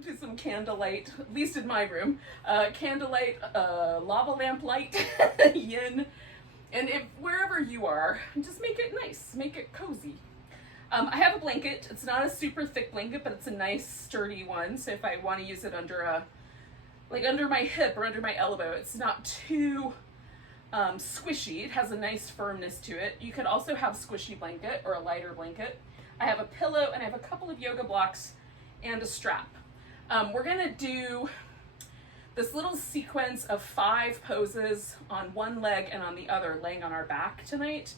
welcome to some candlelight, at least in my room, candlelight, lava lamp light, yin. And if wherever you are, just make it nice, make it cozy. I have a blanket. It's not a super thick blanket, but it's a nice sturdy one. So if I want to use it under under my hip or under my elbow, it's not too squishy. It has a nice firmness to it. You could also have a squishy blanket or a lighter blanket. I have a pillow and I have a couple of yoga blocks and a strap. We're gonna do this little sequence of 5 poses on one leg and on the other, laying on our back tonight.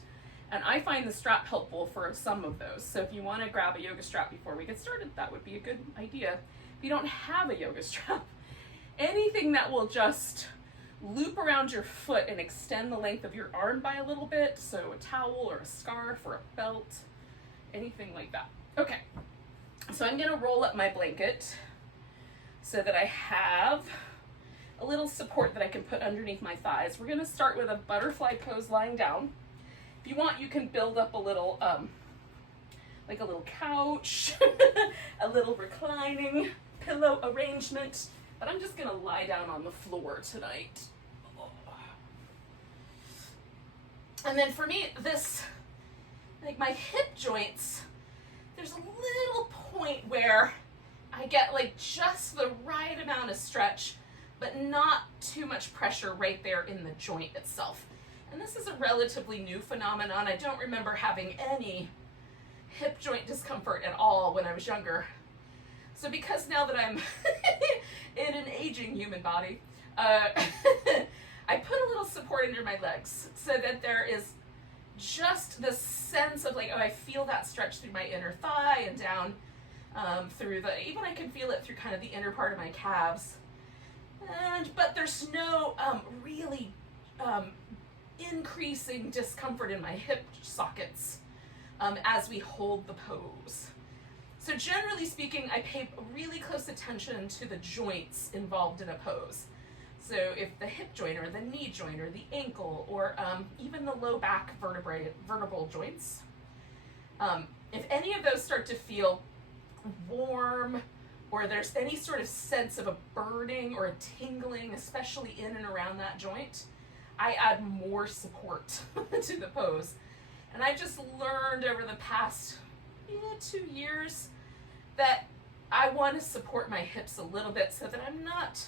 And I find the strap helpful for some of those. So if you want to grab a yoga strap before we get started, that would be a good idea. If you don't have a yoga strap, anything that will just loop around your foot and extend the length of your arm by a little bit, so a towel or a scarf or a belt, anything like that. Okay, so I'm gonna roll up my blanket so that I have a little support that I can put underneath my thighs. We're gonna start with a butterfly pose lying down. If you want, you can build up a little, like a little couch, a little reclining pillow arrangement, but I'm just gonna lie down on the floor tonight. And then for me, like my hip joints, there's a little point where I get like just the right amount of stretch, but not too much pressure right there in the joint itself. And this is a relatively new phenomenon. I don't remember having any hip joint discomfort at all when I was younger. So because now that I'm in an aging human body, I put a little support under my legs so that there is just this sense of like, oh, I feel that stretch through my inner thigh and down through even I can feel it through kind of the inner part of my calves. But there's no really increasing discomfort in my hip sockets as we hold the pose. So generally speaking, I pay really close attention to the joints involved in a pose. So if the hip joint or the knee joint or the ankle or even the low back vertebral joints, if any of those start to feel warm or there's any sort of sense of a burning or a tingling, especially in and around that joint, I add more support to the pose. And I just learned over the past 2 years that I want to support my hips a little bit so that I'm not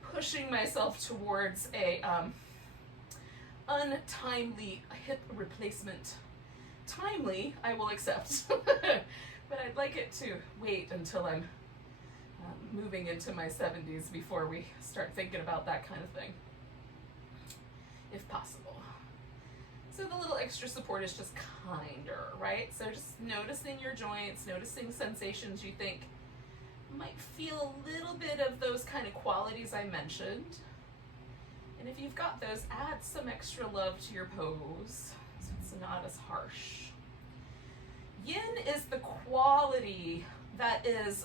pushing myself towards a untimely hip replacement. Timely, I will accept, but I'd like it to wait until I'm moving into my 70s before we start thinking about that kind of thing, if possible. So the little extra support is just kinder, right? So just noticing your joints, noticing sensations you think might feel a little bit of those kind of qualities I mentioned. And if you've got those, add some extra love to your pose so it's not as harsh. Yin is the quality that is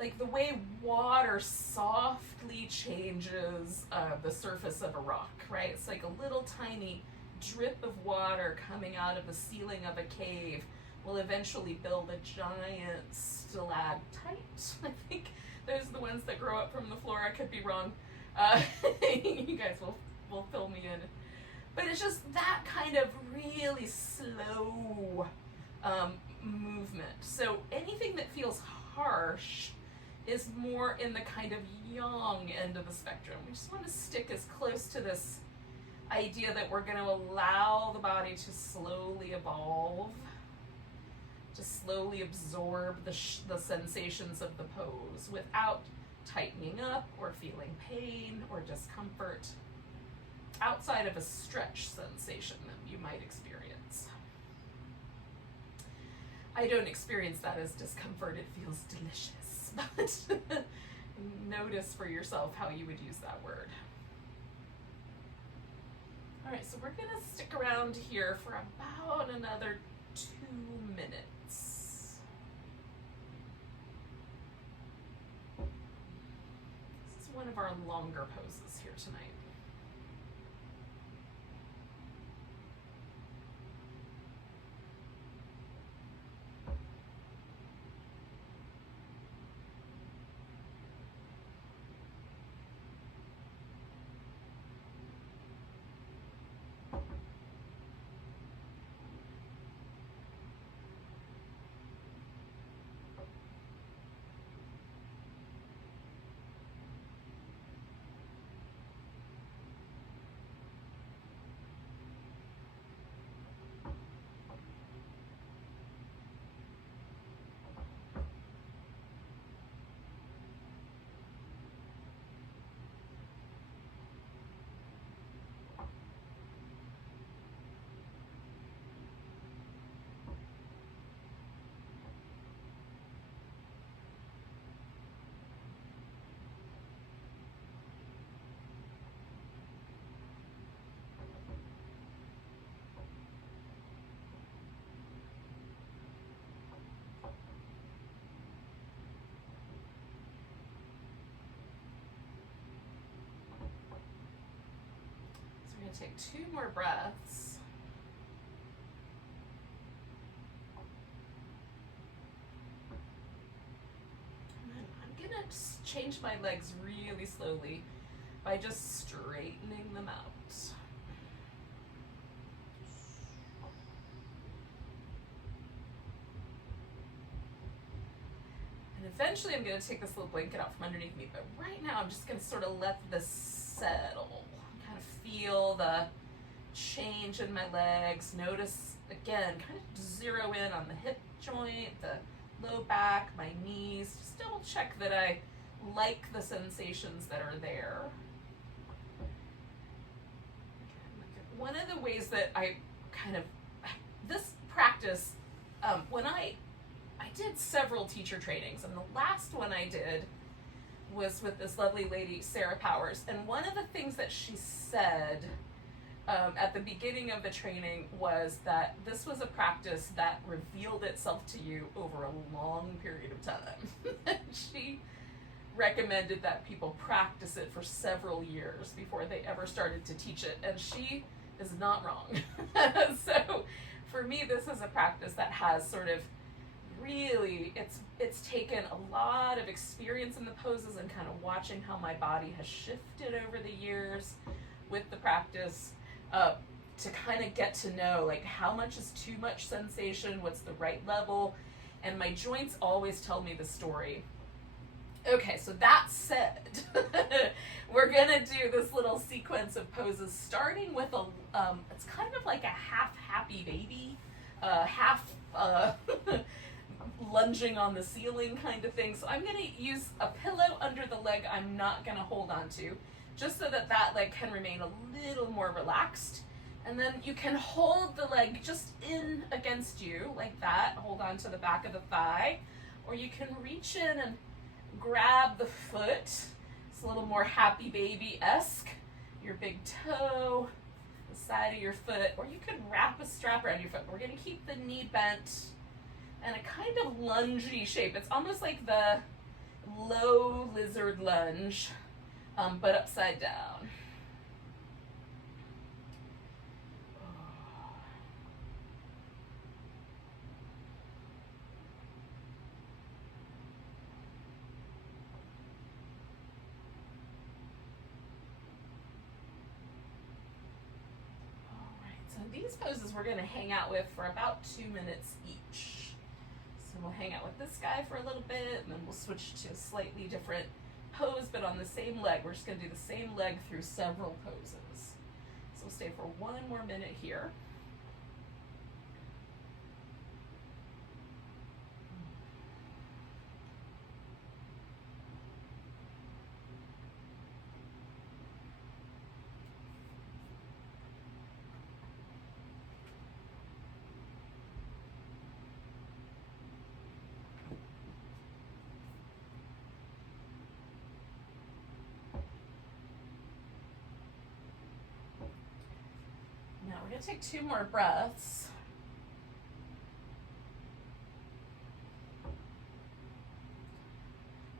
like the way water softly changes the surface of a rock, right? It's like a little tiny drip of water coming out of the ceiling of a cave will eventually build a giant stalactite. I think those are the ones that grow up from the floor. I could be wrong. You guys will fill me in. But it's just that kind of really slow movement. So anything that feels harsh is more in the kind of yang end of the spectrum. We just want to stick as close to this idea that we're going to allow the body to slowly evolve, to slowly absorb the sensations of the pose without tightening up or feeling pain or discomfort outside of a stretch sensation that you might experience. I don't experience that as discomfort. It feels delicious. But notice for yourself how you would use that word. All right, so we're gonna stick around here for about another 2 minutes. This is one of our longer poses here tonight. going to take 2 more breaths. And then I'm going to change my legs really slowly by just straightening them out. And eventually I'm going to take this little blanket out from underneath me, but right now I'm just going to sort of let this settle. Kind of feel the change in my legs. Notice, again, kind of zero in on the hip joint, the low back, my knees. Just double check that I like the sensations that are there. One of the ways that I this practice, when I did several teacher trainings, and the last one I did was with this lovely lady, Sarah Powers, and one of the things that she said at the beginning of the training was that this was a practice that revealed itself to you over a long period of time. She recommended that people practice it for several years before they ever started to teach it, and she is not wrong. So for me, this is a practice that has sort of really, it's taken a lot of experience in the poses and kind of watching how my body has shifted over the years with the practice to kind of get to know like how much is too much sensation, what's the right level, and my joints always tell me the story. Okay, so that said, we're gonna do this little sequence of poses starting with a, it's kind of like a half happy baby, half lunging on the ceiling kind of thing. So I'm gonna use a pillow under the leg I'm not gonna hold on to, just so that that leg can remain a little more relaxed. And then you can hold the leg just in against you like that, hold on to the back of the thigh, or you can reach in and grab the foot. It's a little more happy baby-esque. Your big toe, the side of your foot, or you can wrap a strap around your foot. We're gonna keep the knee bent and a kind of lungy shape. It's almost like the low lizard lunge, but upside down. These poses we're going to hang out with for about 2 minutes each. So we'll hang out with this guy for a little bit, and then we'll switch to a slightly different pose, but on the same leg. We're just going to do the same leg through several poses. So we'll stay for 1 more minute here. Now we're going to take 2 more breaths.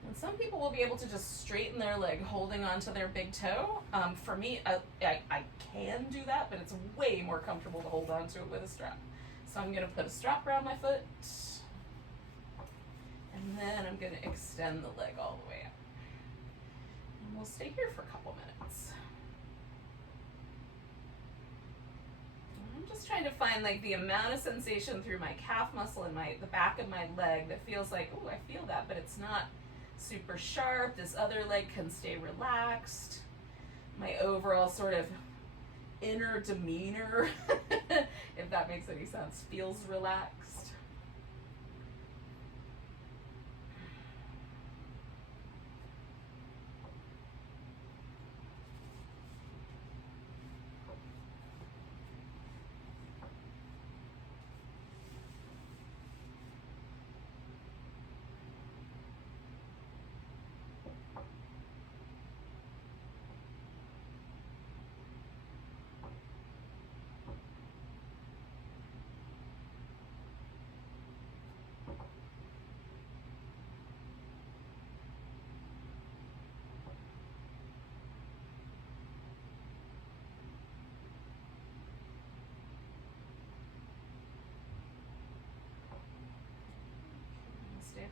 And some people will be able to just straighten their leg holding onto their big toe. For me, I can do that, but it's way more comfortable to hold onto it with a strap. So I'm going to put a strap around my foot, and then I'm going to extend the leg all the way up. And we'll stay here for a couple minutes. I'm just trying to find like the amount of sensation through my calf muscle and the back of my leg that feels like, oh, I feel that, but it's not super sharp. This other leg can stay relaxed. My overall sort of inner demeanor, if that makes any sense, feels relaxed.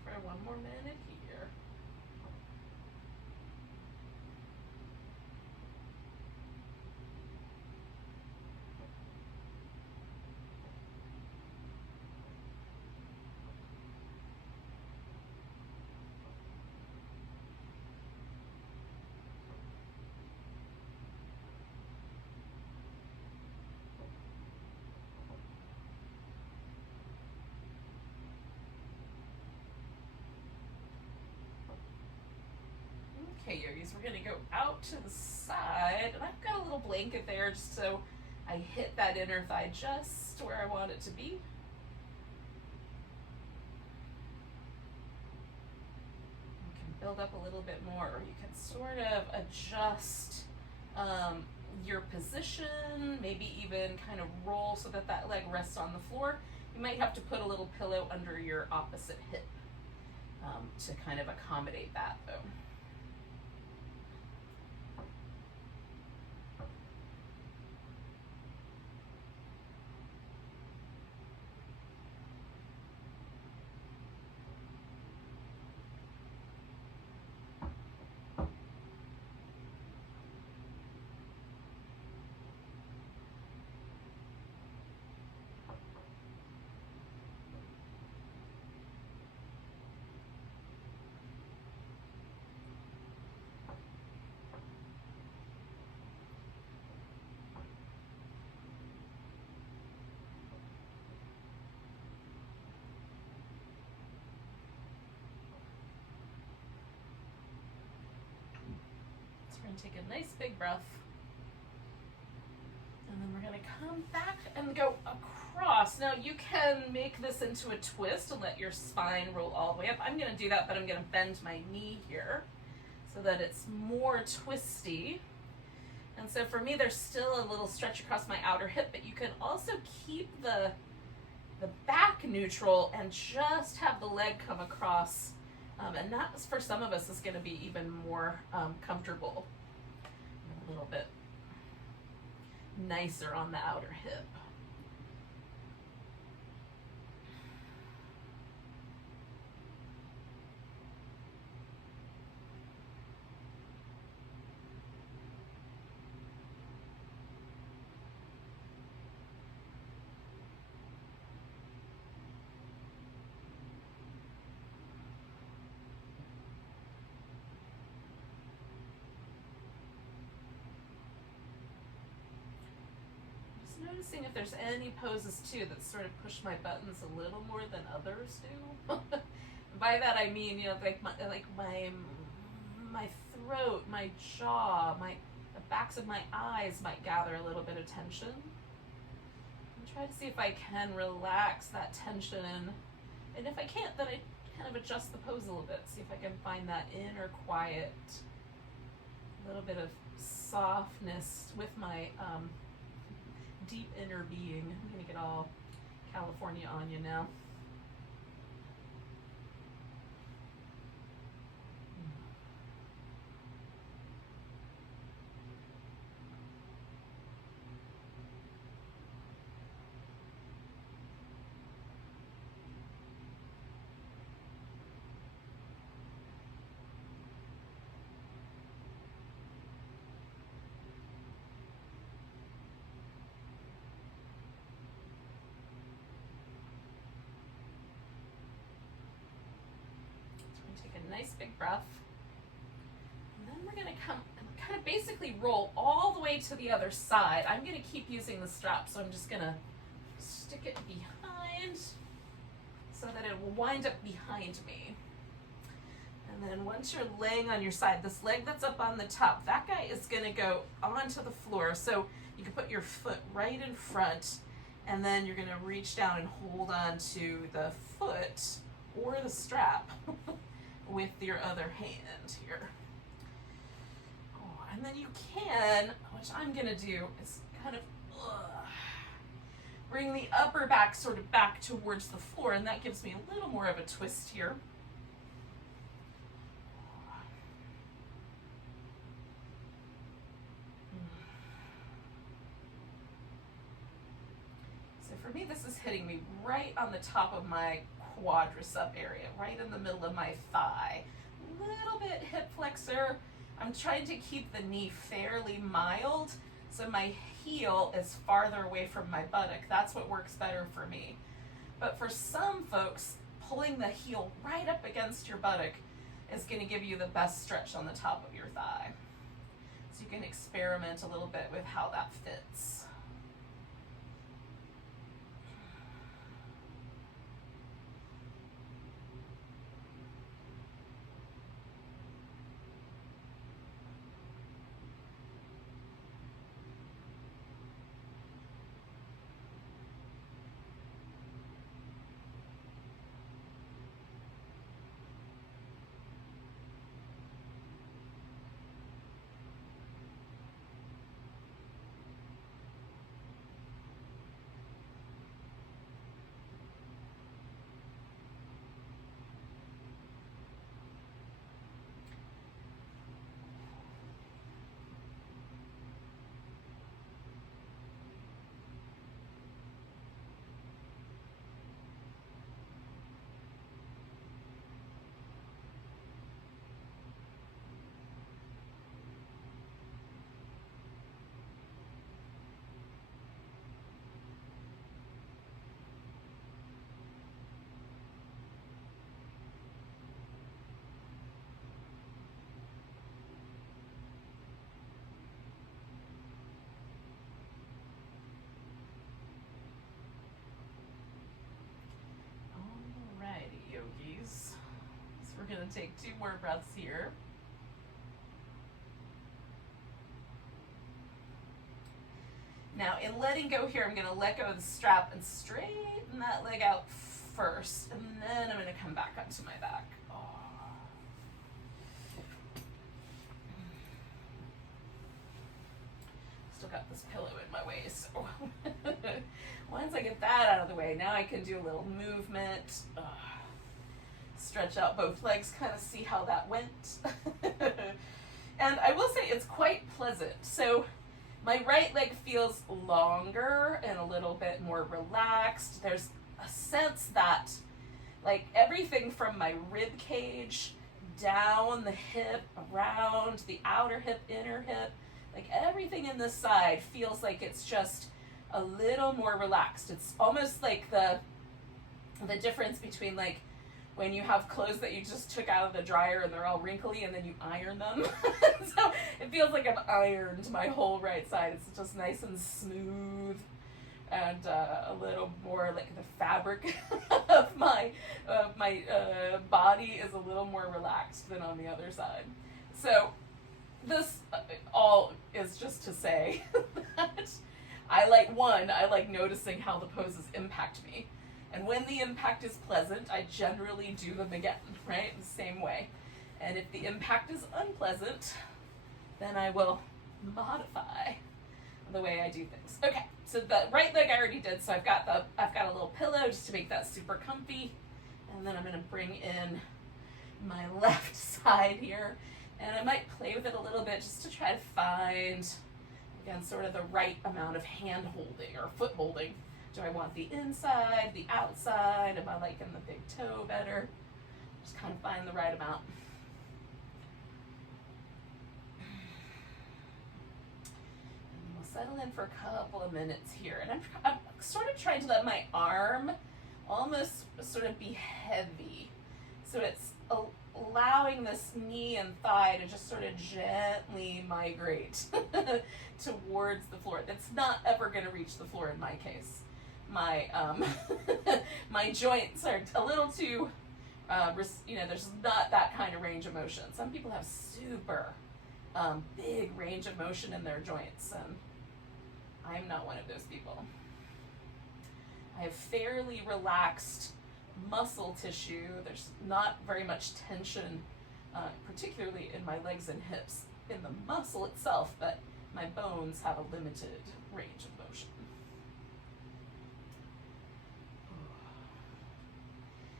for one more minute here. Okay, yogis, we're gonna go out to the side, and I've got a little blanket there just so I hit that inner thigh just where I want it to be. You can build up a little bit more, or you can sort of adjust your position, maybe even kind of roll so that that leg rests on the floor. You might have to put a little pillow under your opposite hip to kind of accommodate that though. Take a nice big breath, and then we're going to come back and go across. Now you can make this into a twist and let your spine roll all the way up. I'm going to do that, but I'm going to bend my knee here so that it's more twisty. And so for me, there's still a little stretch across my outer hip, but you can also keep the back neutral and just have the leg come across. And that, for some of us, is going to be even more comfortable. A little bit nicer on the outer hip. Noticing if there's any poses too that sort of push my buttons a little more than others do. By that I mean, you know, like my throat, my jaw, the backs of my eyes might gather a little bit of tension. And try to see if I can relax that tension, and if I can't, then I kind of adjust the pose a little bit. See if I can find that inner quiet, a little bit of softness with my deep inner being. I'm gonna get all California on you now. Nice big breath. And then we're going to come and kind of basically roll all the way to the other side. I'm going to keep using the strap, so I'm just going to stick it behind so that it will wind up behind me. And then once you're laying on your side, this leg that's up on the top, that guy is going to go onto the floor. So you can put your foot right in front, and then you're going to reach down and hold on to the foot or the strap with your other hand here. Oh, and then you can, which I'm gonna do, is kind of bring the upper back sort of back towards the floor, and that gives me a little more of a twist here. So for me, this is hitting me right on the top of my quadricep area, right in the middle of my thigh. Little bit hip flexor. I'm trying to keep the knee fairly mild, so my heel is farther away from my buttock. That's what works better for me. But for some folks, pulling the heel right up against your buttock is going to give you the best stretch on the top of your thigh. So you can experiment a little bit with how that fits. Yogis. So we're going to take 2 more breaths here. Now, in letting go here, I'm going to let go of the strap and straighten that leg out first, and then I'm going to come back onto my back. Still got this pillow in my way, so once I get that out of the way, now I can do a little movement. Stretch out both legs, kind of see how that went. And I will say it's quite pleasant. So my right leg feels longer and a little bit more relaxed. There's a sense that like everything from my rib cage down the hip, around the outer hip, inner hip, like everything in this side feels like it's just a little more relaxed. It's almost like the difference between like when you have clothes that you just took out of the dryer and they're all wrinkly and then you iron them. So it feels like I've ironed my whole right side. It's just nice and smooth and a little more like the fabric of my body is a little more relaxed than on the other side. So this all is just to say that I like noticing how the poses impact me. And when the impact is pleasant, I generally do them again, right? The same way. And if the impact is unpleasant, then I will modify the way I do things. Okay, so the right leg I already did, so I've got a little pillow just to make that super comfy. And then I'm gonna bring in my left side here. And I might play with it a little bit just to try to find, again, sort of the right amount of hand holding or foot holding. Do I want the inside, the outside? Am I liking the big toe better? Just kind of find the right amount. And we'll settle in for a couple of minutes here. And I'm sort of trying to let my arm almost sort of be heavy. So it's allowing this knee and thigh to just sort of gently migrate towards the floor. That's not ever going to reach the floor in my case. My my joints are a little too, there's not that kind of range of motion. Some people have super big range of motion in their joints, and I'm not one of those people. I have fairly relaxed muscle tissue. There's not very much tension, particularly in my legs and hips, in the muscle itself, but my bones have a limited range of motion.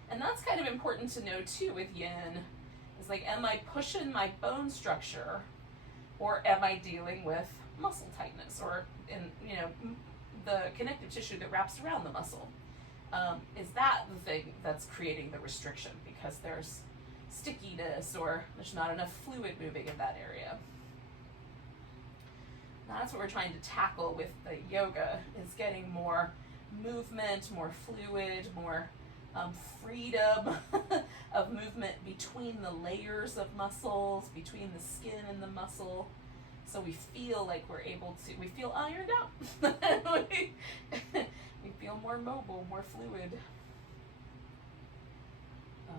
And that's kind of important to know too with yin, is like, am I pushing my bone structure, or am I dealing with muscle tightness, or the connective tissue that wraps around the muscle? is that the thing that's creating the restriction, because there's stickiness or there's not enough fluid moving in that area. That's what we're trying to tackle with the yoga, is getting more movement, more fluid, more freedom of movement between the layers of muscles, between the skin and the muscle. So we feel like we're able to, we feel ironed out. We feel more mobile, more fluid. So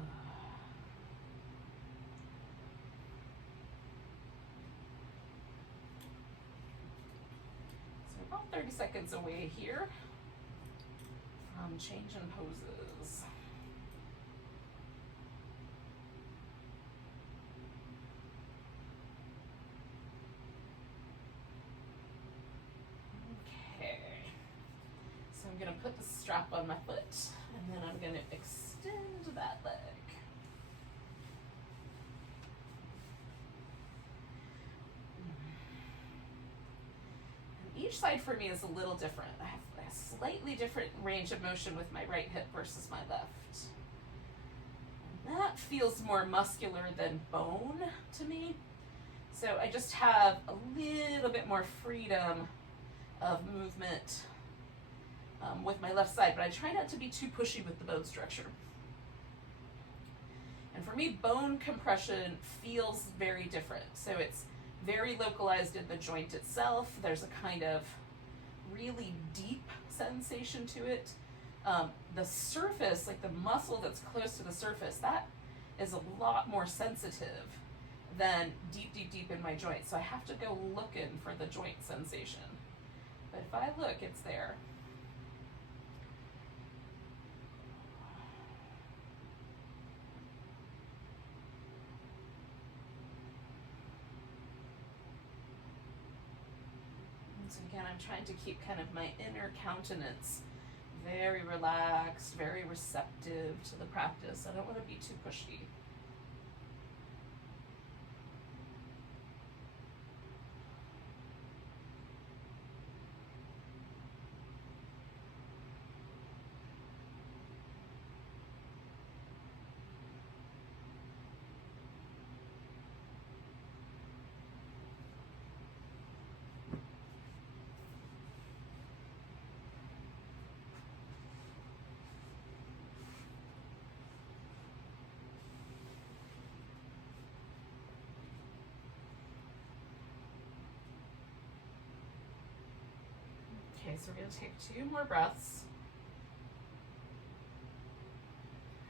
we're about 30 seconds away here from changing poses. I'm going to put the strap on my foot, and then I'm going to extend that leg. And each side for me is a little different. I have a slightly different range of motion with my right hip versus my left. And that feels more muscular than bone to me. So I just have a little bit more freedom of movement with my left side, but I try not to be too pushy with the bone structure. And for me, bone compression feels very different. So it's very localized in the joint itself. There's a kind of really deep sensation to it. The surface, like the muscle that's close to the surface, that is a lot more sensitive than deep, deep, deep in my joint. So I have to go looking for the joint sensation. But if I look, it's there. So again, I'm trying to keep kind of my inner countenance very relaxed, very receptive to the practice. I don't want to be too pushy. Okay, so we're going to take 2 more breaths.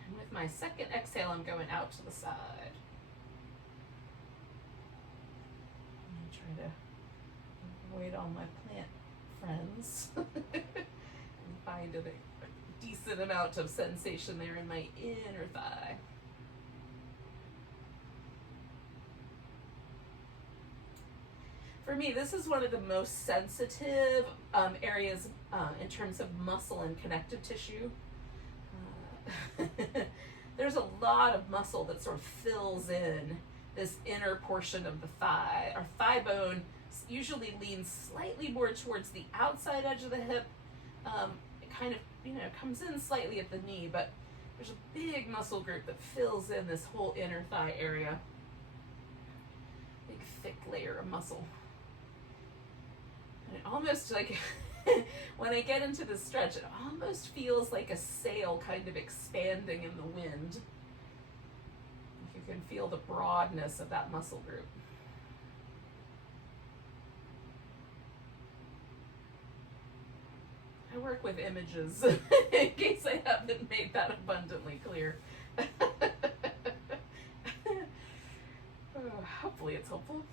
And with my second exhale, I'm going out to the side. I'm going to try to avoid all my plant friends and find a decent amount of sensation there in my inner thigh. For me, this is one of the most sensitive areas in terms of muscle and connective tissue. There's a lot of muscle that sort of fills in this inner portion of the thigh. Our thigh bone usually leans slightly more towards the outside edge of the hip. It kind of, comes in slightly at the knee, but there's a big muscle group that fills in this whole inner thigh area. Big, thick layer of muscle. And it almost like, when I get into the stretch, it almost feels like a sail kind of expanding in the wind. You can feel the broadness of that muscle group. I work with images in case I haven't made that abundantly clear. Hopefully it's helpful.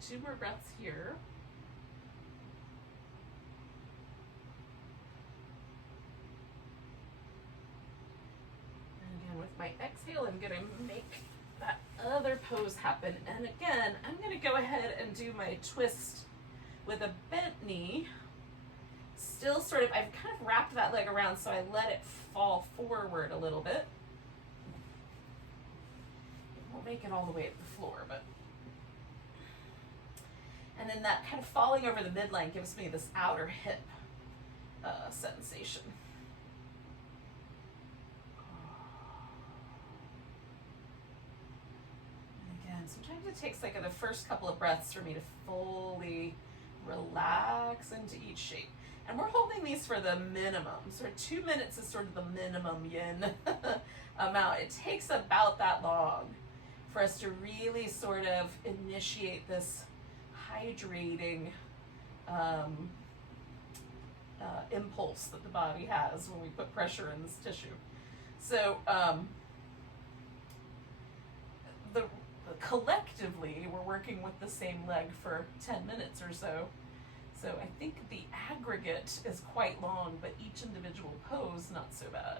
take 2 more breaths here. And again, with my exhale, I'm gonna make that other pose happen. And again, I'm gonna go ahead and do my twist with a bent knee. Still sort of, I've kind of wrapped that leg around so I let it fall forward a little bit. It won't make it all the way to the floor, but. And then that kind of falling over the midline gives me this outer hip sensation. And again, sometimes it takes like the first couple of breaths for me to fully relax into each shape. And we're holding these for the minimum. So 2 minutes is sort of the minimum yin amount. It takes about that long for us to really sort of initiate this hydrating impulse that the body has when we put pressure in this tissue. So collectively, we're working with the same leg for 10 minutes or so. So I think the aggregate is quite long, but each individual pose, not so bad.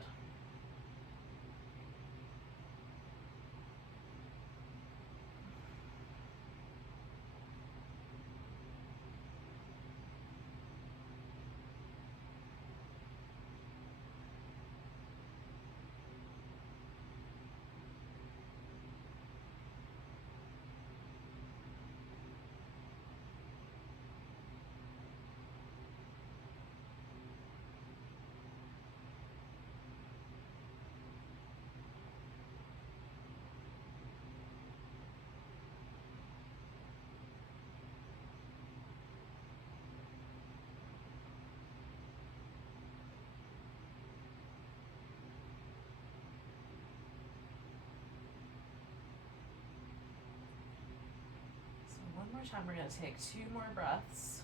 One more time, we're going to take 2 more breaths.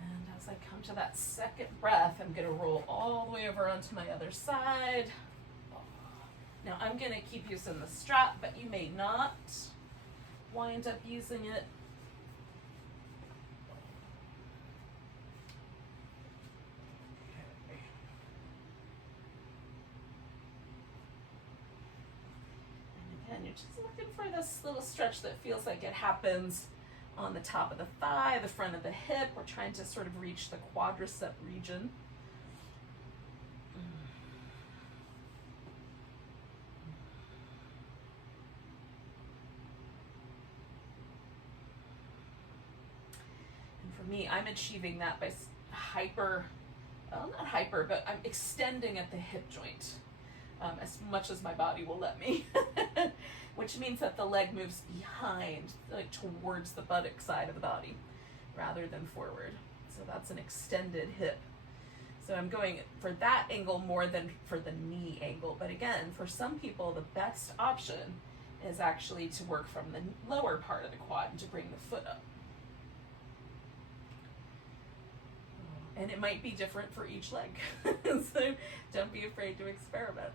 And as I come to that second breath, I'm going to roll all the way over onto my other side. Now I'm going to keep using the strap, but you may not wind up using it. You're just looking for this little stretch that feels like it happens on the top of the thigh, the front of the hip. We're trying to sort of reach the quadricep region. And for me, I'm achieving that by not hyper, but I'm extending at the hip joint. As much as my body will let me, which means that the leg moves behind, like towards the buttock side of the body, rather than forward. So that's an extended hip. So I'm going for that angle more than for the knee angle. But again, for some people, the best option is actually to work from the lower part of the quad and to bring the foot up. And it might be different for each leg. So don't be afraid to experiment.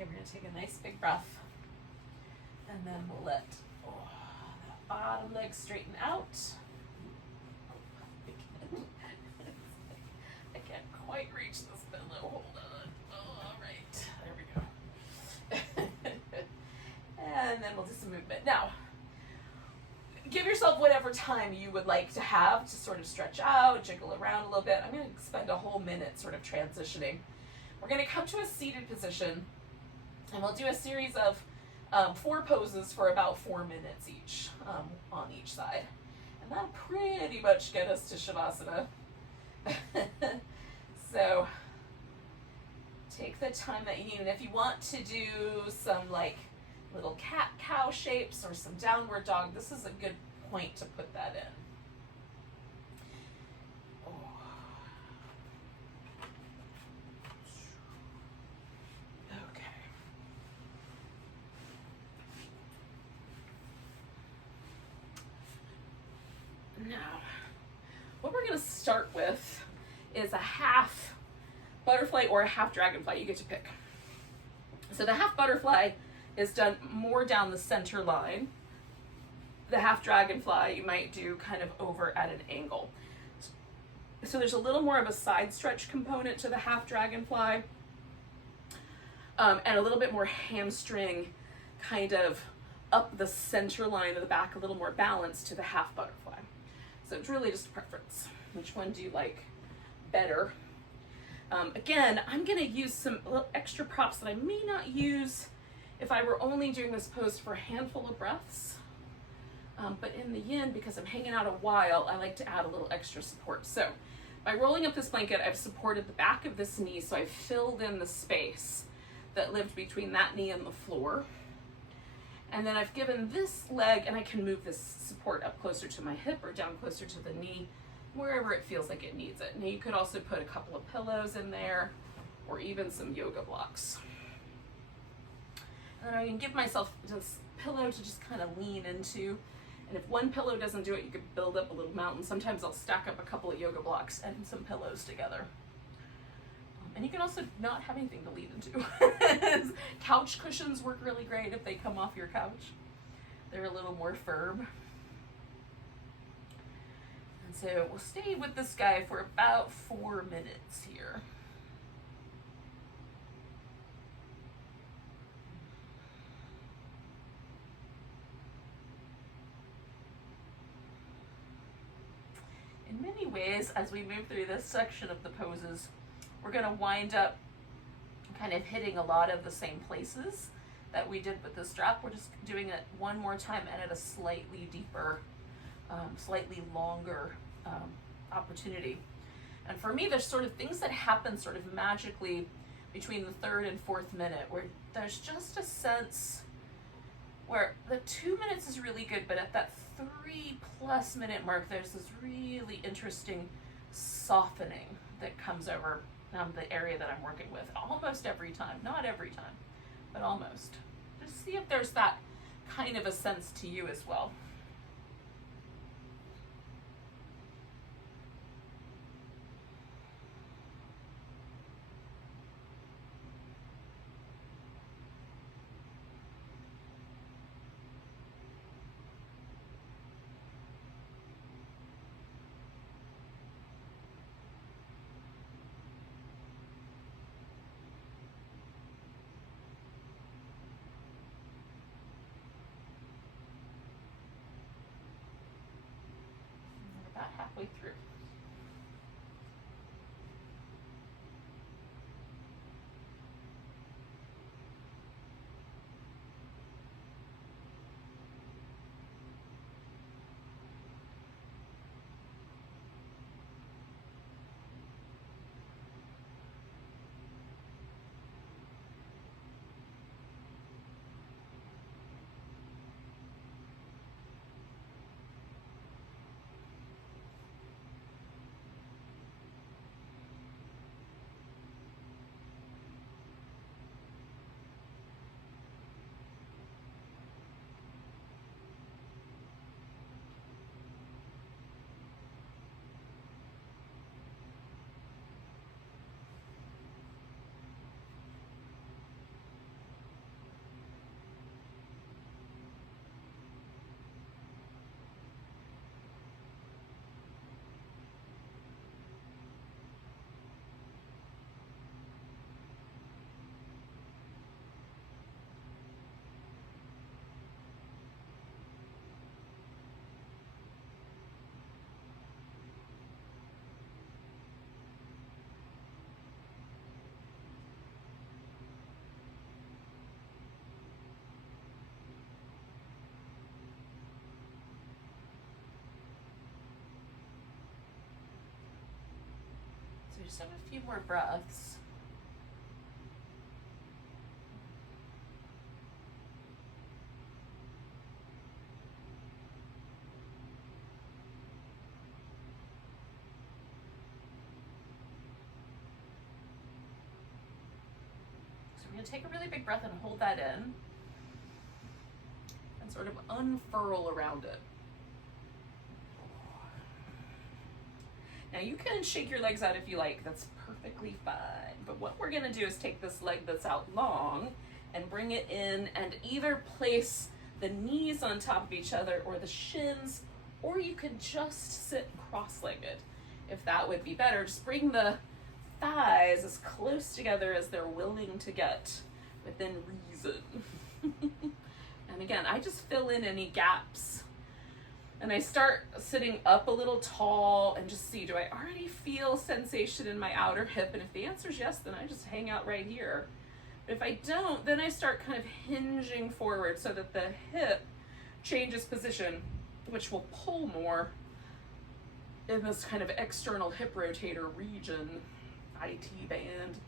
Okay, we're going to take a nice big breath. And then we'll let that bottom leg straighten out. I can't quite reach this pillow. Hold on. All right. There we go. And then we'll do some movement. Now, give yourself whatever time you would like to have to sort of stretch out, jiggle around a little bit. I'm going to spend a whole minute sort of transitioning. We're going to come to a seated position, and we'll do a series of 4 poses for about 4 minutes each on each side. And that'll pretty much get us to Shavasana. So take the time that you need. And if you want to do some like little cat-cow shapes or some downward dog, this is a good point to put that in. Okay. Now, what we're going to start with is a half butterfly or a half dragonfly. You get to pick. So the half butterfly is done more down the center line. The half dragonfly you might do kind of over at an angle. So there's a little more of a side stretch component to the half dragonfly, and a little bit more hamstring kind of up the center line of the back, a little more balance to the half butterfly. So it's really just a preference. Which one do you like better? Again, I'm going to use some little extra props that I may not use if I were only doing this pose for a handful of breaths. But in the yin, because I'm hanging out a while, I like to add a little extra support. So by rolling up this blanket, I've supported the back of this knee, so I've filled in the space that lived between that knee and the floor. And then I've given this leg, and I can move this support up closer to my hip or down closer to the knee, wherever it feels like it needs it. Now you could also put a couple of pillows in there, or even some yoga blocks. And then I can give myself this pillow to just kind of lean into. And if one pillow doesn't do it, you could build up a little mountain. Sometimes I'll stack up a couple of yoga blocks and some pillows together. And you can also not have anything to lean into. Couch cushions work really great if they come off your couch. They're a little more firm. And so we'll stay with this guy for about 4 minutes here. In many ways, as we move through this section of the poses, we're going to wind up kind of hitting a lot of the same places that we did with the strap. We're just doing it one more time and at a slightly deeper, slightly longer opportunity. And for me, there's sort of things that happen sort of magically between the 3rd and 4th minute, where there's just a sense where the 2 minutes is really good, but at that 3+ minute mark, there's this really interesting softening that comes over the area that I'm working with almost every time. Not every time, but almost. Just see if there's that kind of a sense to you as well. About halfway through. we just have a few more breaths. So we're going to take a really big breath and hold that in and sort of unfurl around it. Now you can shake your legs out if you like, that's perfectly fine. But what we're gonna do is take this leg that's out long and bring it in and either place the knees on top of each other or the shins, or you could just sit cross-legged if that would be better. Just bring the thighs as close together as they're willing to get within reason. And again, I just fill in any gaps. And I start sitting up a little tall and just see, do I already feel sensation in my outer hip? And if the answer is yes, then I just hang out right here. But if I don't, then I start kind of hinging forward so that the hip changes position, which will pull more in this kind of external hip rotator region, IT band.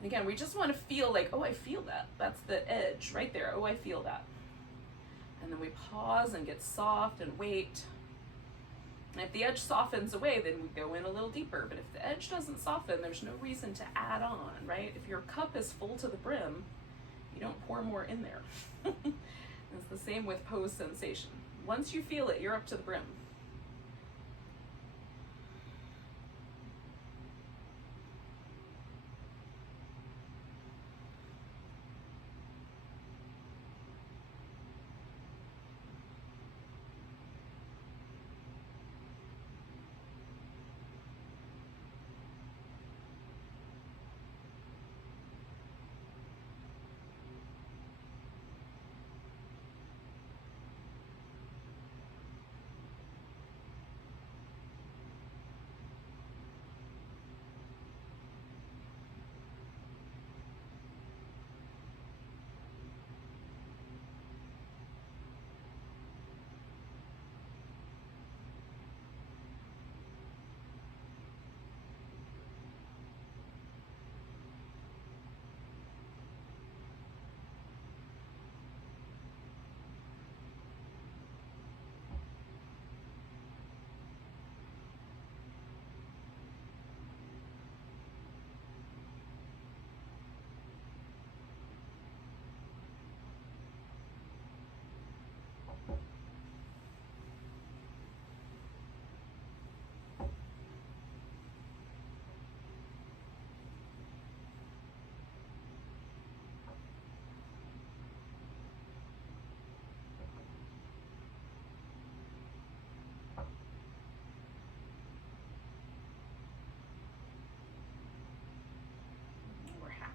And again, we just want to feel like, oh, I feel that. That's the edge right there. Oh, I feel that. And then we pause and get soft and wait. And if the edge softens away, then we go in a little deeper. But if the edge doesn't soften, there's no reason to add on, right? If your cup is full to the brim, you don't pour more in there. It's the same with pose sensation. Once you feel it, you're up to the brim.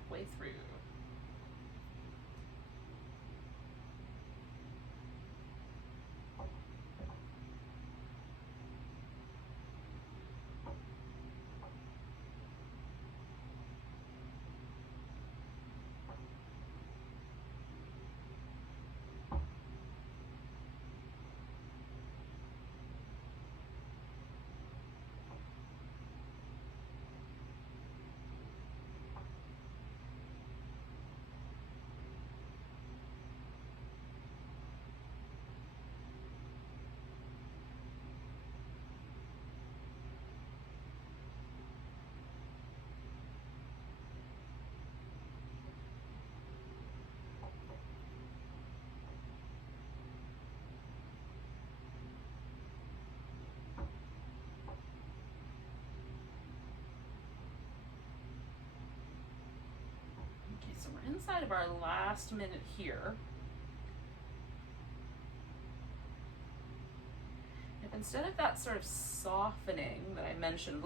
Way through. So we're inside of our last minute here. If instead of that sort of softening that I mentioned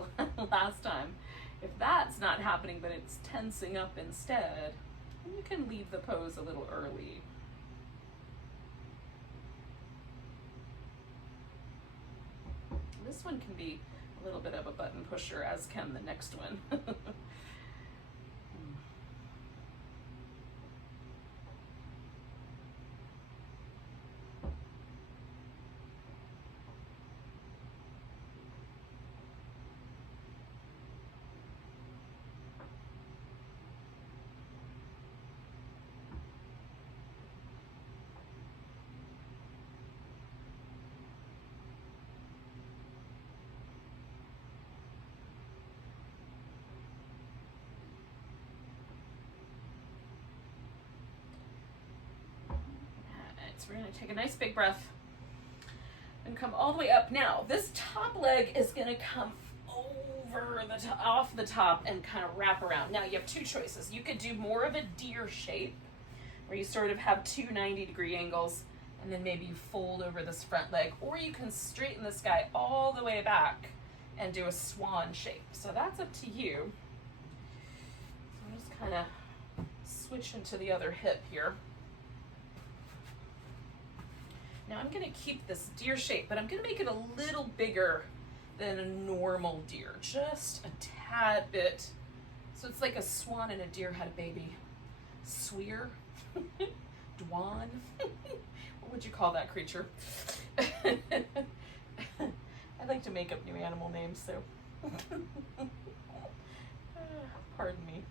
last time, if that's not happening but it's tensing up instead, you can leave the pose a little early. This one can be a little bit of a button pusher, as can the next one. So we're gonna take a nice big breath and come all the way up. Now, this top leg is gonna come over the top, off the top and kind of wrap around. Now you have two choices. You could do more of a deer shape where you sort of have two 90-degree angles and then maybe you fold over this front leg, or you can straighten this guy all the way back and do a swan shape. So that's up to you. So I'm just kind of switching to the other hip here. Now I'm going to keep this deer shape, but I'm going to make it a little bigger than a normal deer, just a tad bit. So it's like a swan and a deer had a baby. Sweer? Dwan? What would you call that creature? I like to make up new animal names, so pardon me.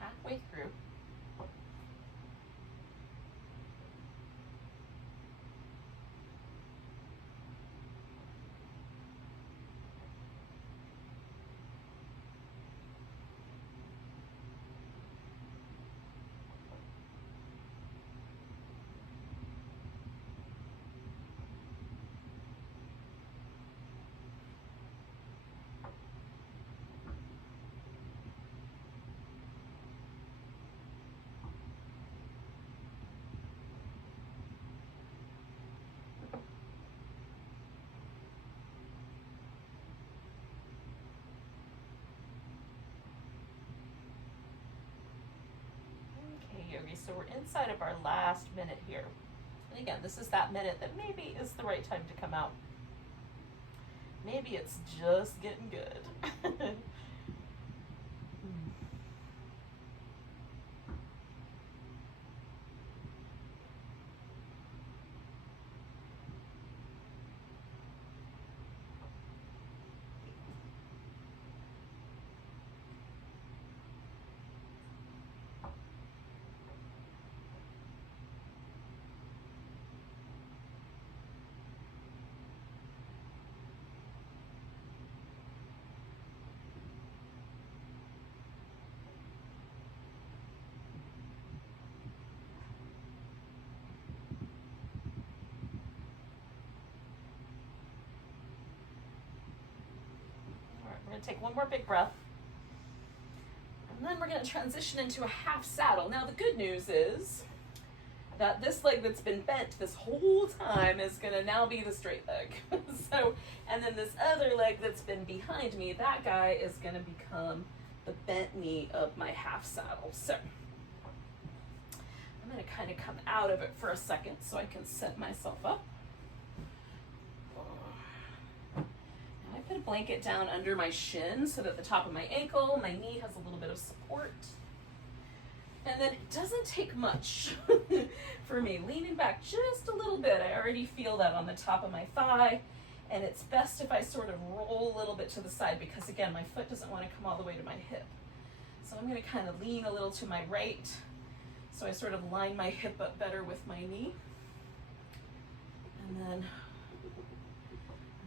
Halfway through. Yogi. So we're inside of our last minute here. And again, this is that minute that maybe is the right time to come out. Maybe it's just getting good. We're going to take one more big breath. And then we're going to transition into a half saddle. Now the good news is that this leg that's been bent this whole time is going to now be the straight leg. So, and then this other leg that's been behind me, that guy is going to become the bent knee of my half saddle. So I'm going to kind of come out of it for a second so I can set myself up. Put a blanket down under my shin so that the top of my ankle, my knee has a little bit of support. And then it doesn't take much for me. Leaning back just a little bit. I already feel that on the top of my thigh. And it's best if I sort of roll a little bit to the side because again, my foot doesn't want to come all the way to my hip. So I'm going to kind of lean a little to my right. So I sort of line my hip up better with my knee. And then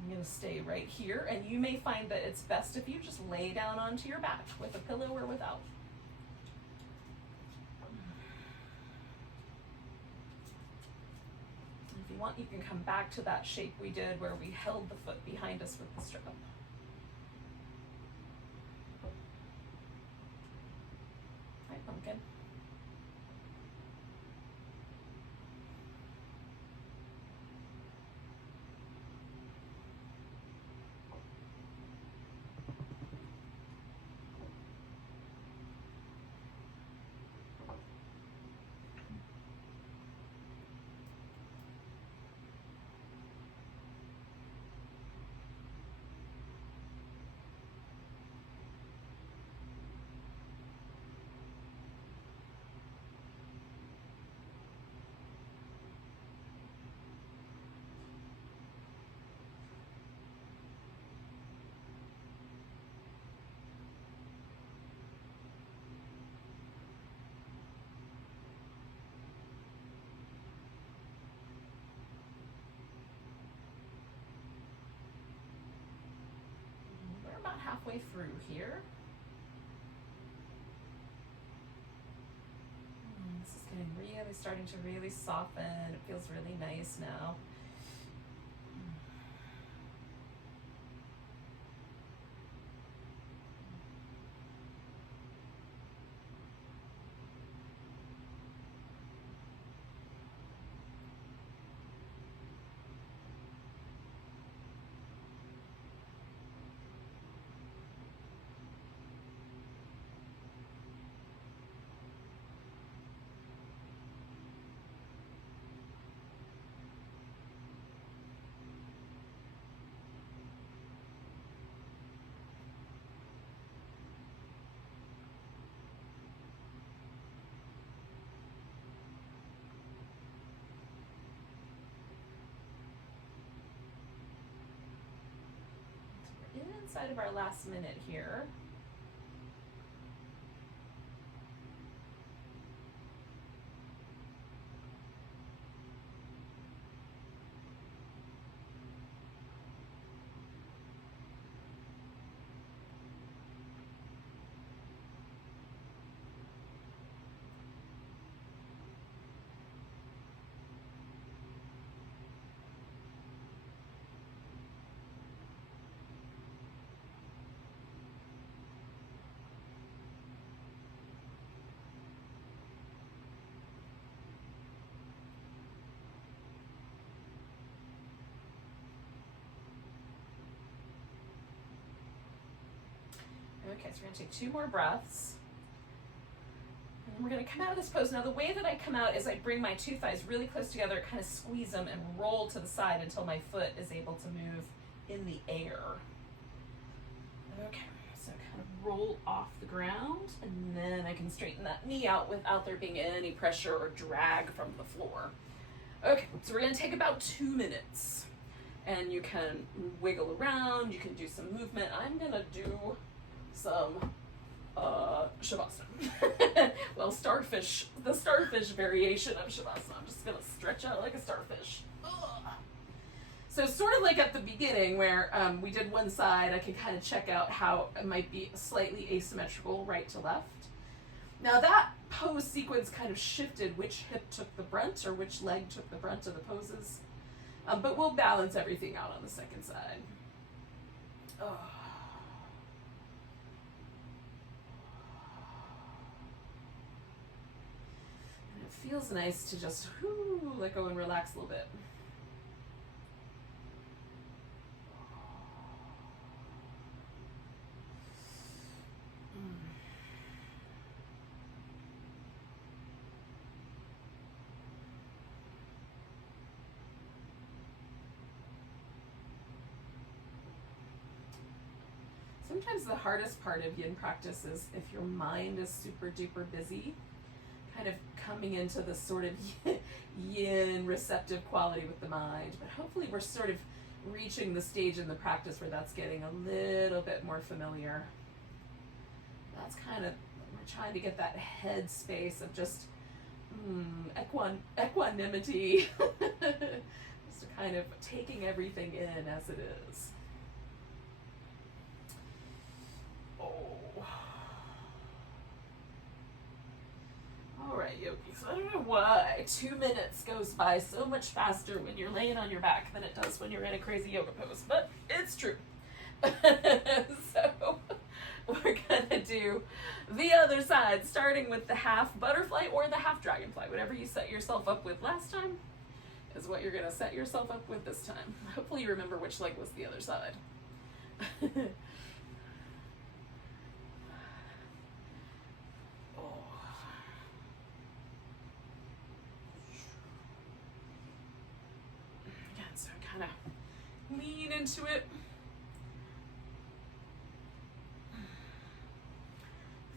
I'm going to stay right here, and you may find that it's best if you just lay down onto your back with a pillow or without. you want, you can come back to that shape we did where we held the foot behind us with the strap. Hi, pumpkin. We're about halfway through here. This is getting really, starting to really soften. It feels really nice now. Inside of our last minute here. Okay, so we're gonna take 2 more breaths. And we're gonna come out of this pose. Now the way that I come out is I bring my 2 thighs really close together, kind of squeeze them and roll to the side until my foot is able to move in the air. Okay, so kind of roll off the ground, and then I can straighten that knee out without there being any pressure or drag from the floor. Okay, so we're gonna take about 2 minutes. And you can wiggle around, you can do some movement. I'm gonna do some Shavasana. Well, starfish, the starfish variation of Shavasana. I'm just gonna stretch out like a starfish. Ugh. So sort of like at the beginning where we did one side, I can kind of check out how it might be slightly asymmetrical right to left. Now that pose sequence kind of shifted which hip took the brunt or which leg took the brunt of the poses. But we'll balance everything out on the second side. Oh. And it feels nice to just let go and relax a little bit. Sometimes the hardest part of yin practice is if your mind is super duper busy, kind of coming into this sort of yin receptive quality with the mind. But hopefully we're sort of reaching the stage in the practice where that's getting a little bit more familiar. That's kind of, we're trying to get that head space of just equanimity, just kind of taking everything in as it is. All right, yogis, I don't know why I like 2 minutes goes by so much faster when you're laying on your back than it does when you're in a crazy yoga pose, but it's true. So we're gonna do the other side, starting with the half butterfly or the half dragonfly. Whatever you set yourself up with last time is what you're gonna set yourself up with this time. Hopefully you remember which leg was the other side. Again, so kind of lean into it.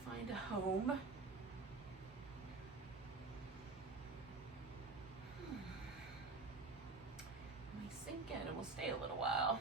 Find a home. We sink in and we'll stay a little while.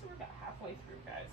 So we're about halfway through, guys.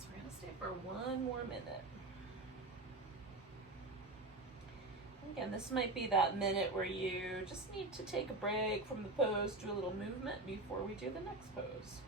So we're gonna stay for 1 more minute. Again, this might be that minute where you just need to take a break from the pose, do a little movement before we do the next pose.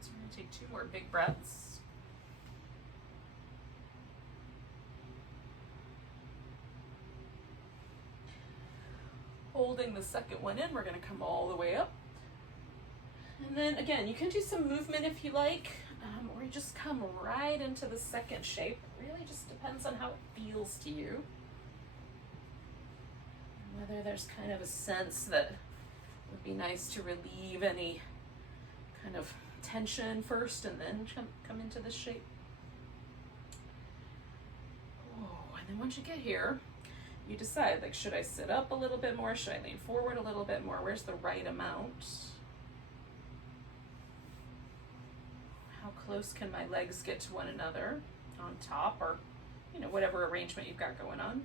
So we're gonna take 2 more big breaths. Holding the second one in, we're gonna come all the way up. And then again, you can do some movement if you like, or you just come right into the second shape. It really just depends on how it feels to you. And whether there's kind of a sense that it would be nice to relieve any kind of tension first and then come into this shape. Oh, and then once you get here, you decide, like, should I sit up a little bit more? Should I lean forward a little bit more? Where's the right amount? How close can my legs get to one another on top, or, you know, whatever arrangement you've got going on?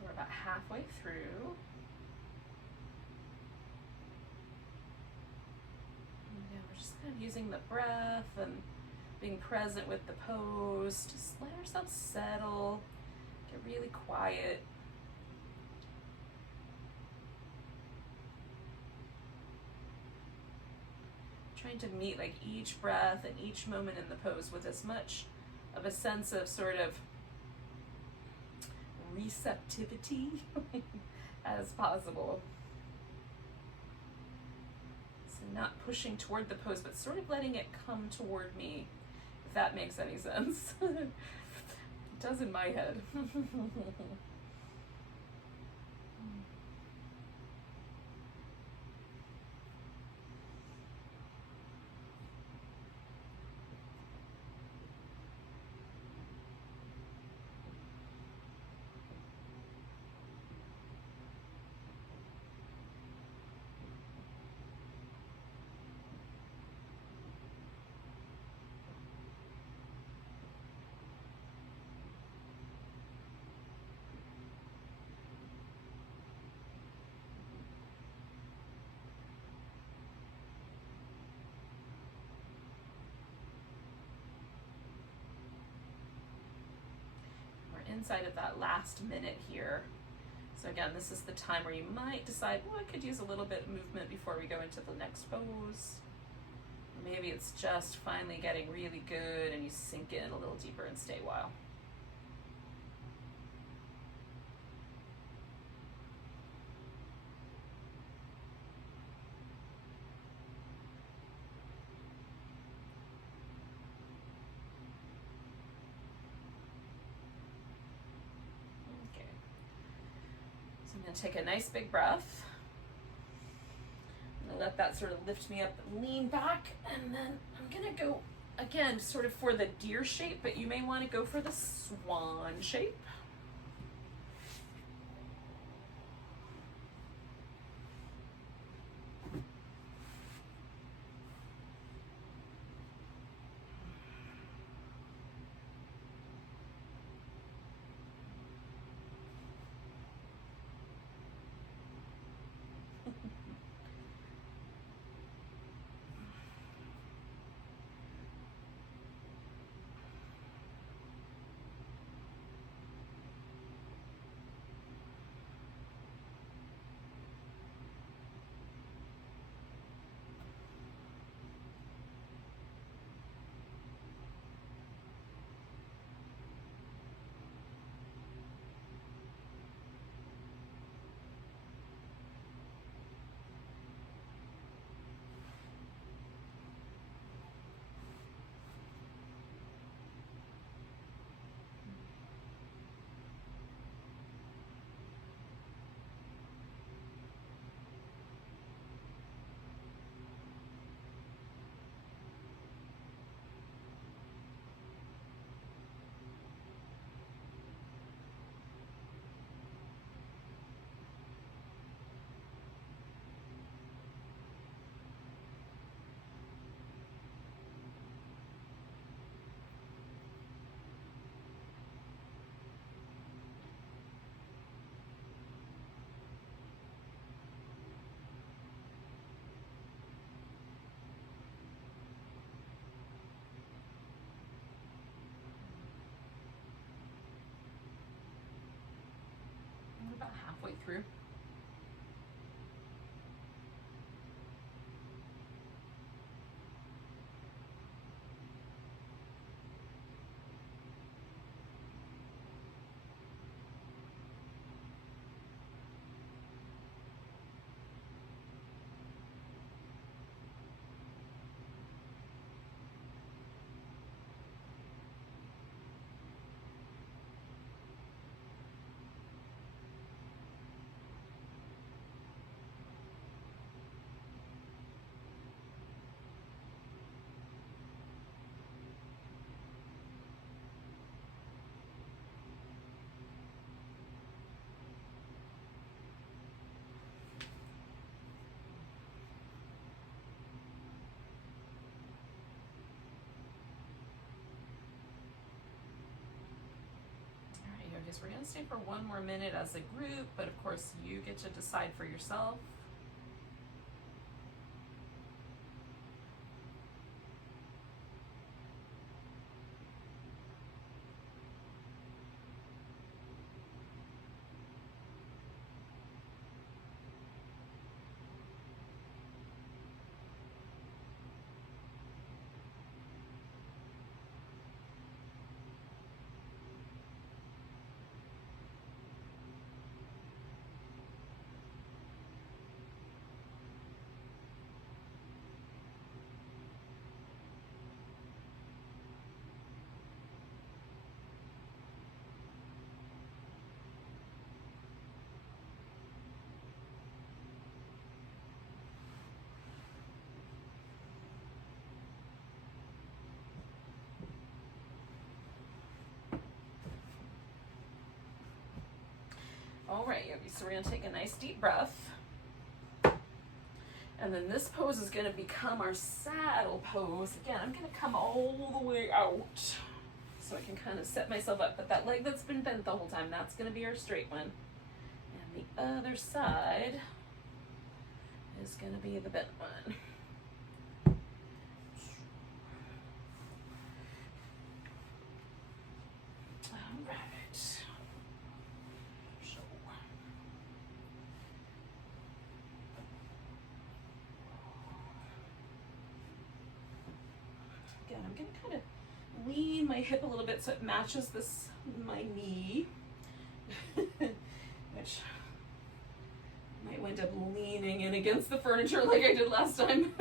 We're about halfway through. And we're just kind of using the breath and being present with the pose. Just let ourselves settle, get really quiet. Trying to meet like each breath and each moment in the pose with as much of a sense of sort of receptivity as possible. So not pushing toward the pose, but sort of letting it come toward me, if that makes any sense. It does in my head. Inside of that last minute here. So again, this is the time where you might decide, well, I could use a little bit of movement before we go into the next pose. Maybe it's just finally getting really good and you sink in a little deeper and stay a while. And take a nice big breath. I'm gonna let that sort of lift me up and lean back, and then I'm gonna go again sort of for the deer shape, but you may want to go for the swan shape. through. Because we're going to stay for one more minute as a group, but of course you get to decide for yourself. All right, yogis, so we're going to take a nice deep breath. And then this pose is going to become our saddle pose. Again, I'm going to come all the way out so I can kind of set myself up. But that leg that's been bent the whole time, that's going to be our straight one. And the other side is going to be the bent one. All right. Again, I'm going to kind of lean my hip a little bit so it matches my knee, which might wind up leaning in against the furniture like I did last time.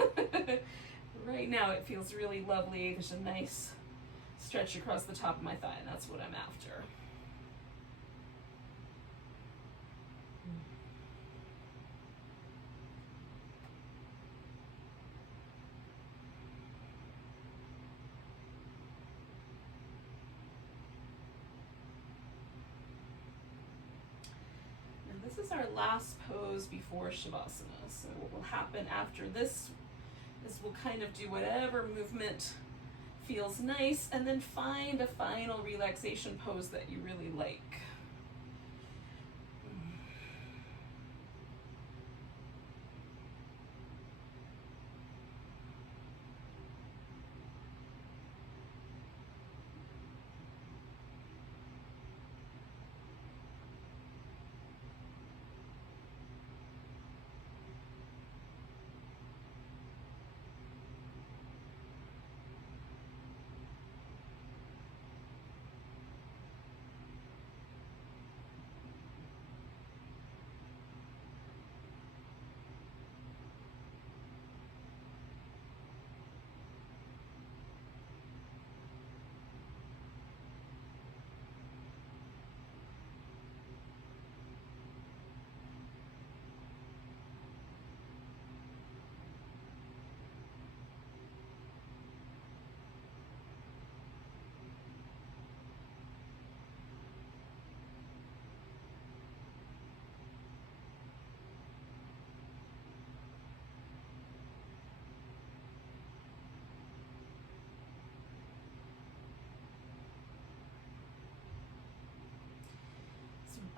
Right now it feels really lovely. There's a nice stretch across the top of my thigh, and that's what I'm after. This is our last pose before Shavasana. So what will happen after this is we'll kind of do whatever movement feels nice and then find a final relaxation pose that you really like.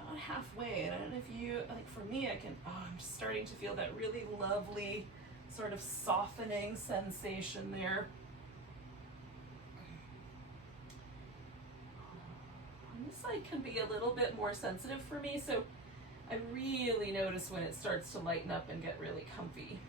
About halfway, and I don't know if you, like for me, I'm just starting to feel that really lovely sort of softening sensation there. And this side can be a little bit more sensitive for me, so I really notice when it starts to lighten up and get really comfy.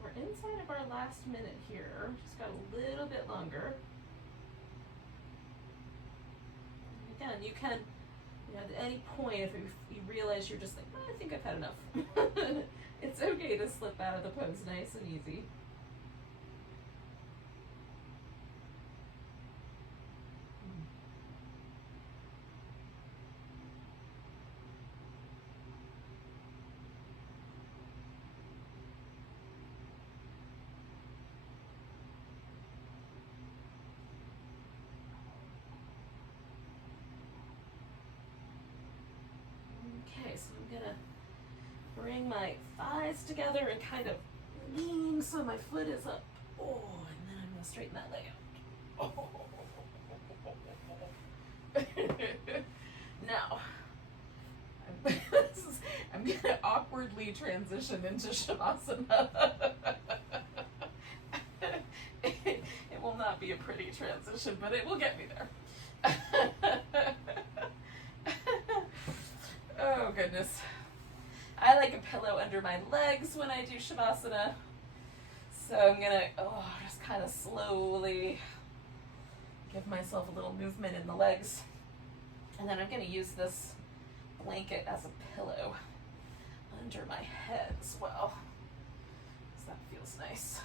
We're inside of our last minute here, just got a little bit longer. And again, you can, at any point, if you realize you're just like, oh, I think I've had enough, it's okay to slip out of the pose nice and easy. Okay, so I'm gonna bring my thighs together and kind of lean so my foot is up. Oh, and then I'm gonna straighten that leg out. Now, I'm gonna awkwardly transition into Shavasana. It will not be a pretty transition, but it will get me there. Oh goodness. I like a pillow under my legs when I do Shavasana. So I'm gonna just kind of slowly give myself a little movement in the legs. And then I'm gonna use this blanket as a pillow under my head as well, because that feels nice.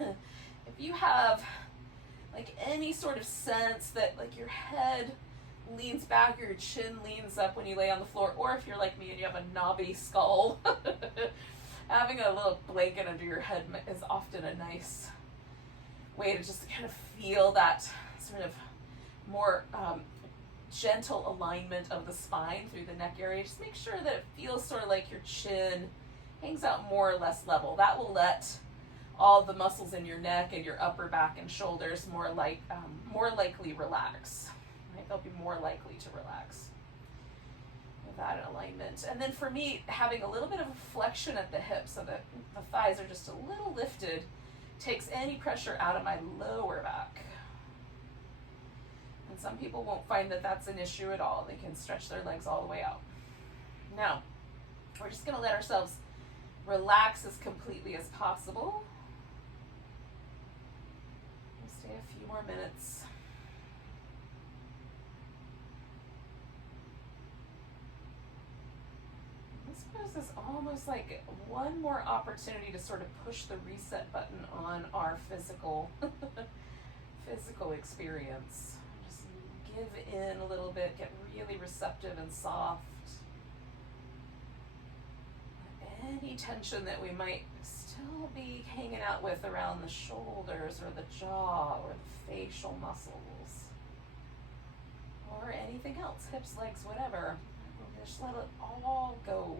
If you have like any sort of sense that like your head leans back or your chin leans up when you lay on the floor, or if you're like me and you have a knobby skull, having a little blanket under your head is often a nice way to just kind of feel that sort of more gentle alignment of the spine through the neck area. Just make sure that it feels sort of like your chin hangs out more or less level. That will let all the muscles in your neck and your upper back and shoulders more likely relax. Right? They'll be more likely to relax with that in alignment. And then for me, having a little bit of a flexion at the hips so that the thighs are just a little lifted takes any pressure out of my lower back. And some people won't find that that's an issue at all. They can stretch their legs all the way out. Now, we're just going to let ourselves relax as completely as possible. We'll stay a few more minutes. This pose is almost like one more opportunity to sort of push the reset button on our physical experience. Just give in a little bit, get really receptive and soft. Any tension that we might still be hanging out with around the shoulders or the jaw or the facial muscles or anything else, hips, legs, whatever. Just let it all go.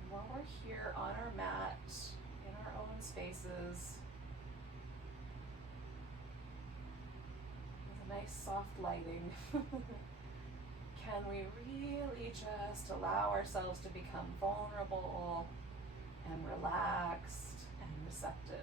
And while we're here on our mat, in our own spaces, with a nice soft lighting, can we really just allow ourselves to become vulnerable and relaxed and receptive.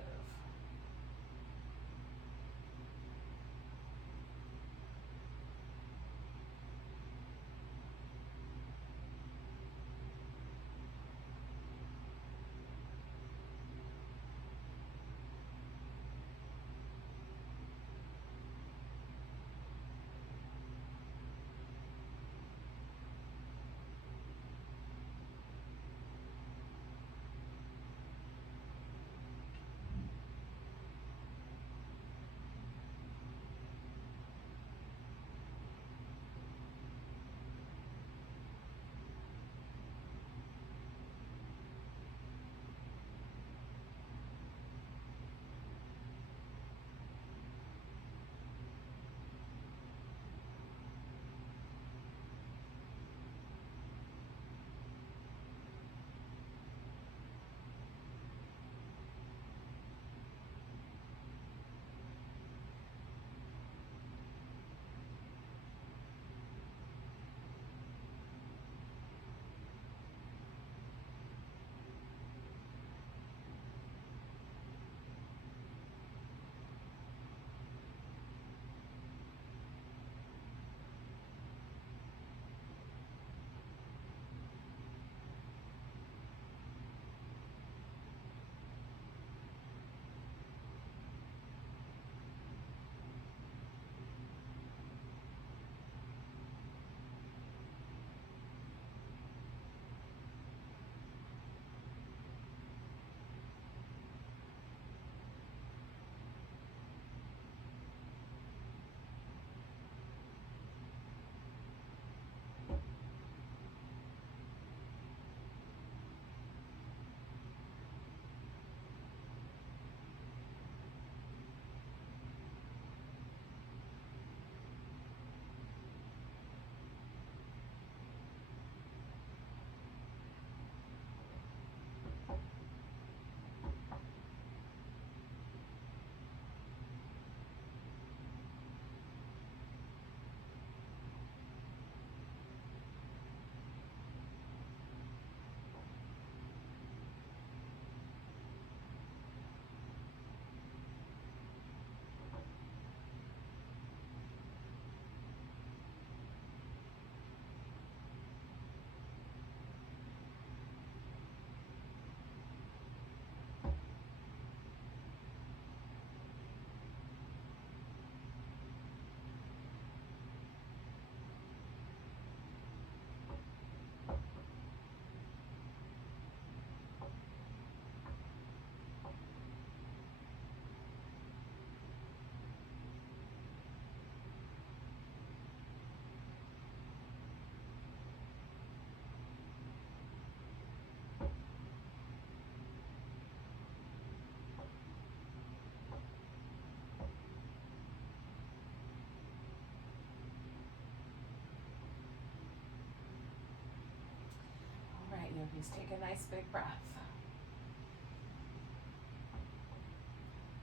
Yogis, take a nice big breath.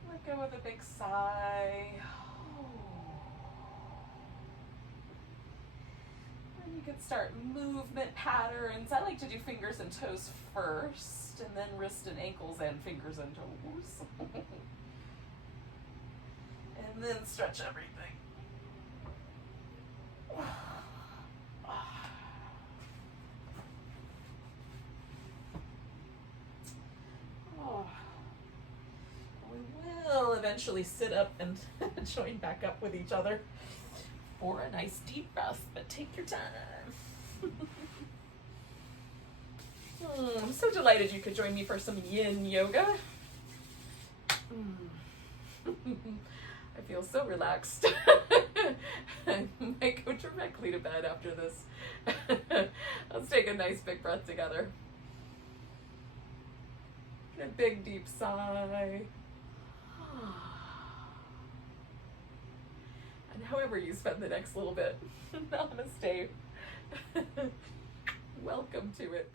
Let go with a big sigh. And you can start movement patterns. I like to do fingers and toes first, and then wrist and ankles and fingers and toes. And then stretch everything. Eventually sit up and join back up with each other for a nice deep rest, but take your time. I'm so delighted you could join me for some yin yoga. I feel so relaxed. I might go directly to bed after this. Let's take a nice big breath together. A big deep sigh. And however you spend the next little bit, namaste. Welcome to it.